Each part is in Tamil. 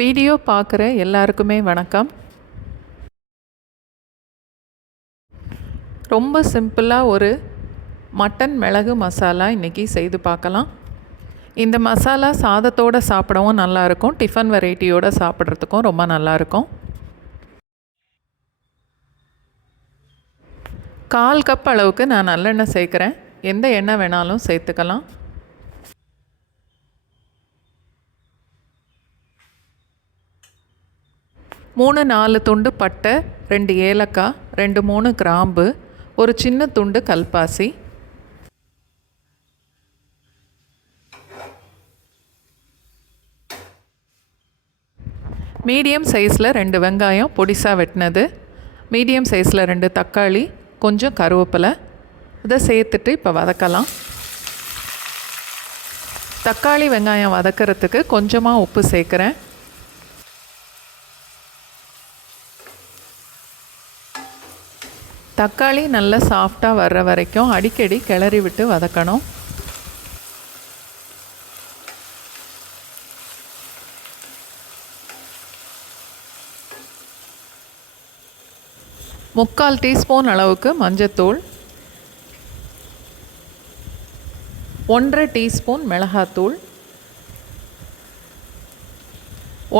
வீடியோ பார்க்குற எல்லாருக்குமே வணக்கம். ரொம்ப சிம்பிளாக ஒரு மட்டன் மிளகு மசாலா இன்றைக்கி செய்து பார்க்கலாம். இந்த மசாலா சாதத்தோடு சாப்பிடவும் நல்லாயிருக்கும், டிஃபன் வெரைட்டியோடு சாப்பிட்றதுக்கும் ரொம்ப நல்லாயிருக்கும். 1/4 கப் அளவுக்கு நான் நல்லெண்ணெய் சேர்க்குறேன். எந்த எண்ணெய் வேணாலும் சேர்த்துக்கலாம். 3-4 துண்டு பட்டை, 2 ஏலக்காய், 2-3 கிராம்பு, ஒரு சின்ன துண்டு கல்பாசி, மீடியம் சைஸில் 2 வெங்காயம் பொடிசாக வெட்டினது, மீடியம் சைஸில் 2 தக்காளி, கொஞ்சம் கருவேப்பிலை, இதை சேர்த்துட்டு இப்போ வதக்கலாம். தக்காளி வெங்காயம் வதக்கிறதுக்கு கொஞ்சமாக உப்பு சேர்க்குறேன். தக்காளி நல்லா சாஃப்டாக வர்ற வரைக்கும் அடிக்கடி கிளறி விட்டு வதக்கணும். முக்கால் டீஸ்பூன் அளவுக்கு மஞ்சத்தூள், 1/2 டீஸ்பூன் மிளகாத்தூள்,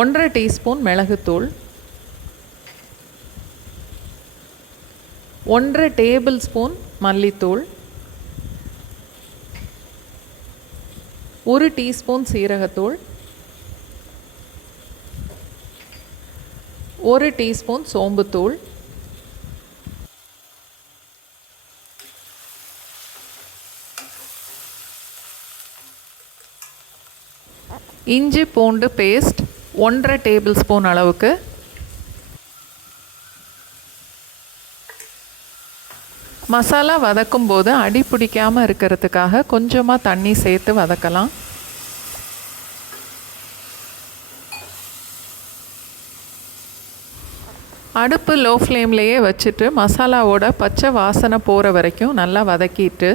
1/2 டீஸ்பூன் மிளகுத்தூள், 1/2 டேபிள் ஸ்பூன் மல்லித்தூள், 1 டீஸ்பூன் சீரகத்தூள், 1 டீஸ்பூன் சோம்புத்தூள், இஞ்சி பூண்டு பேஸ்ட் 1/2 டேபிள் ஸ்பூன் அளவுக்கு, மசாலா வதக்கும் போது அடி பிடிக்காமல் இருக்கிறதுக்காக கொஞ்சமாக தண்ணி சேர்த்து வதக்கலாம். அடுப்பு லோ ஃப்ளேம்லேயே வச்சுட்டு மசாலாவோட பச்சை வாசனை போகிற வரைக்கும் நல்லா வதக்கிட்டு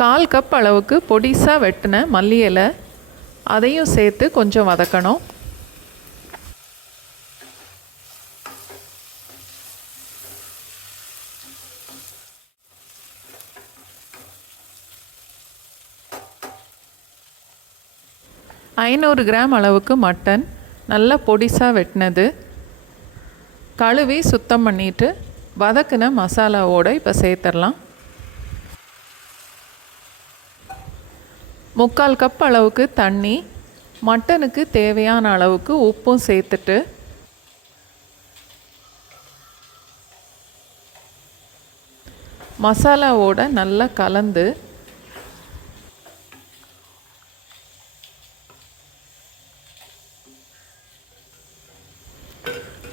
1/4 கப் அளவுக்கு பொடிசாக வெட்டின மல்லி இலை அதையும் சேர்த்து கொஞ்சம் வதக்கணும். ஐநூறு கிராம் அளவுக்கு மட்டன் நல்லா பொடிசாக வெட்டினது, கழுவி சுத்தம் பண்ணிவிட்டு வதக்கின மசாலாவோடு இப்போ சேர்த்துடலாம். 3/4 கப் அளவுக்கு தண்ணி, மட்டனுக்கு தேவையான அளவுக்கு உப்பும் சேர்த்துட்டு மசாலாவோட நல்லா கலந்து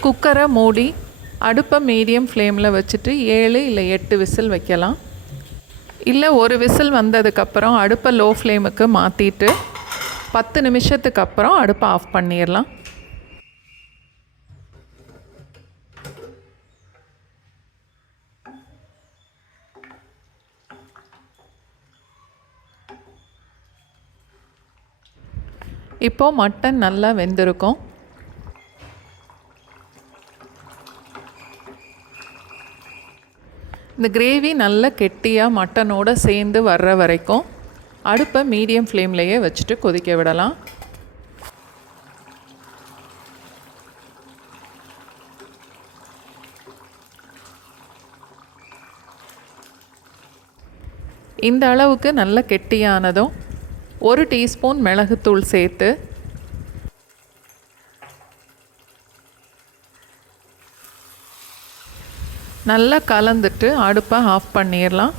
குக்கரை மூடி அடுப்பை மீடியம் ஃப்ளேமில் வச்சுட்டு 7 இல்லை 8 விசில் வைக்கலாம். இல்லை ஒரு விசில் வந்ததுக்கப்புறம் அடுப்பை லோ ஃப்ளேமுக்கு மாற்றிட்டு 10 நிமிஷத்துக்கு அப்புறம் அடுப்பை ஆஃப் பண்ணிடலாம். இப்போது மட்டன் நல்லா வெந்திருக்கும். இந்த கிரேவி நல்லா கெட்டியாக மட்டனோடு சேர்ந்து வர்ற வரைக்கும் அடுப்பை மீடியம் ஃப்ளேம்லேயே வச்சுட்டு கொதிக்க விடலாம். இந்த அளவுக்கு நல்ல கெட்டியானதும் 1 டீஸ்பூன் மிளகுத்தூள் சேர்த்து நல்லா கலந்துட்டு அடுப்பை ஆஃப் பண்ணிடலாம்.